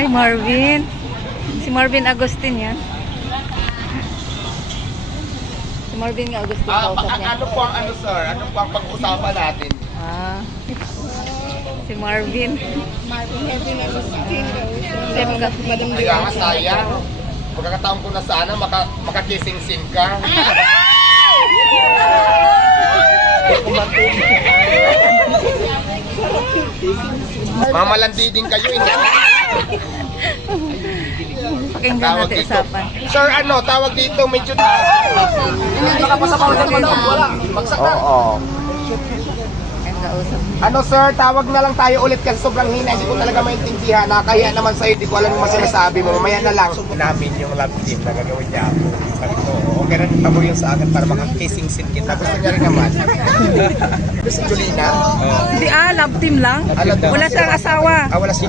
Ay, Marvin. Si Marvin Agustin yan. Si Marvin Agustin kausap niya. Ano po ang ano sir? Ano po ang pag-usapan natin? Ah. Si Marvin. Marvin Agustin. Madam Kaya nga sayang. Pagkakataon ko na sana makakising-sing ka. Mamalandi din kayo, hindi. Pakinggan natin usapan. Sir, ano, tawag dito, medyo... Nakapasapaw sa pagod, wala. Bagsak na. Oo. Ang kausap. Ano sir, tawag na lang tayo ulit kasi sobrang hina. Hindi ko talaga maintindihan. Nakakahiya naman sa'yo, hindi ko alam yung sinasabi mo. Mamaya na lang. Namin yung love team na gagawin niya ako. Sabi ko, okay rin tabo yun sa akin para makakissing sin kita. Gusto niya rin naman. Si Julina? Hindi love team lang. Wala siyang asawa. Wala si